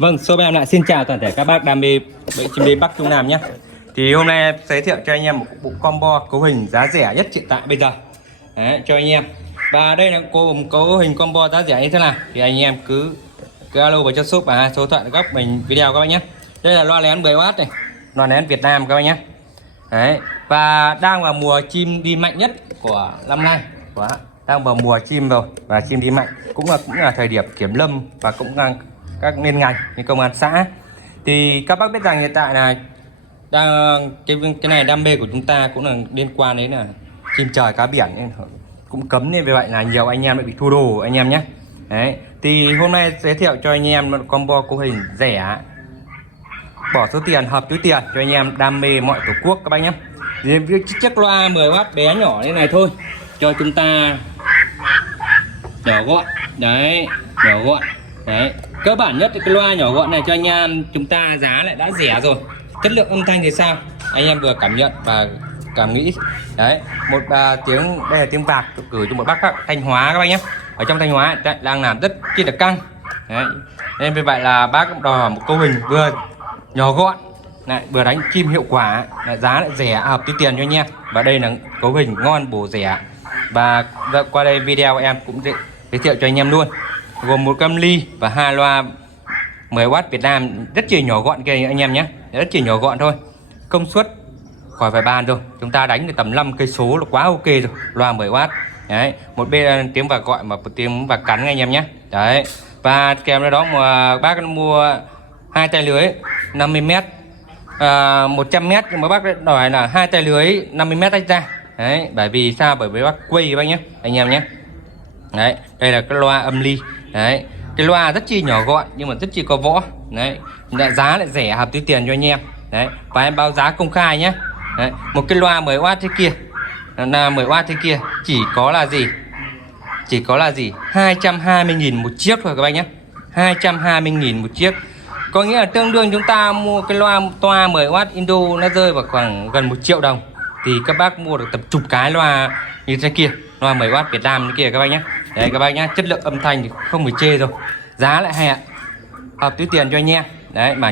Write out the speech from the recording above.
Vâng, Shop em lại xin chào toàn thể các bác đam mê chim bé Bắc Trung Nam nhé. Thì hôm nay em giới thiệu cho anh em một bộ combo cấu hình giá rẻ nhất hiện tại bây giờ. Đấy, cho anh em. Và đây là cấu hình combo giá rẻ như thế nào thì anh em cứ alo vào cho shop và số điện thoại góc mình video các bác nhé. Đây là loa lén 10W này, loa lén Việt Nam các bác nhé. Đấy, và đang vào mùa chim đi mạnh nhất của năm nay. Đang vào mùa chim rồi và chim đi mạnh cũng là thời điểm kiểm lâm và cũng đang các liên ngành như công an xã. Thì các bác biết rằng hiện tại là cái này đam mê của chúng ta cũng là liên quan đến là chim trời cá biển nên cũng cấm, nên vì vậy là nhiều anh em lại bị thu đồ anh em nhé. Đấy, thì hôm nay giới thiệu cho anh em combo cấu hình rẻ, bỏ số tiền hợp túi tiền cho anh em đam mê mọi tổ quốc các bác nhé. Chiếc loa 10W bé nhỏ như này thôi cho chúng ta nhỏ gọn. Đấy, nhỏ gọn. Đấy, cơ bản nhất thì cái loa nhỏ gọn này cho anh em chúng ta giá lại đã rẻ rồi. Chất lượng âm thanh thì sao anh em vừa cảm nhận và cảm nghĩ. Đấy, một tiếng đây là tiếng vạc gửi cho một bác Thanh Hóa các bác nhé. Ở trong Thanh Hóa đang làm rất chi là căng. Đấy, nên vì vậy là bác cũng đòi hỏi một cấu hình vừa nhỏ gọn lại vừa đánh chim hiệu quả, lại giá lại rẻ hợp túi tiền cho anh em. Và đây là cấu hình ngon bổ rẻ. Và qua đây video em cũng giới thiệu cho anh em luôn, gồm một cam ly và hai loa 10W Việt Nam rất chỉ nhỏ gọn kia anh em nhé, rất chỉ nhỏ gọn thôi, công suất khỏi phải bàn rồi, chúng ta đánh được tầm 5 cây số là quá ok rồi. Loa 10W đấy, một bên tiếng vạc gọi mà một tiếng vạc cắn anh em nhé. Đấy, và kèm đó mà bác mua hai tay lưới 50m 100m, nhưng mà bác đòi là hai tay lưới 50m tách ra. Đấy, bởi vì sao? Bởi vì bác quay các bác nhé anh em nhé. Đấy, đây là cái loa âm ly. Đấy, cái loa rất chi nhỏ gọn nhưng mà rất chi có võ. Đấy, giá lại rẻ hợp túi tiền cho anh em. Đấy, và em báo giá công khai nhé. Đấy, một cái loa 10W thế kia là 10W thế kia chỉ có là gì? Chỉ có là gì? 220.000 một chiếc thôi các bác nhé. 220.000 một chiếc. Có nghĩa là tương đương chúng ta mua cái loa toa 10W Indo nó rơi vào khoảng gần 1 triệu đồng. Thì các bác mua được tầm chục cái loa như thế kia, loa 10W Việt Nam như kia các bác nhé. Đấy các bác nhé, chất lượng âm thanh thì không phải chê rồi, giá lại hay ạ, hợp túi tiền cho anh em. Đấy mà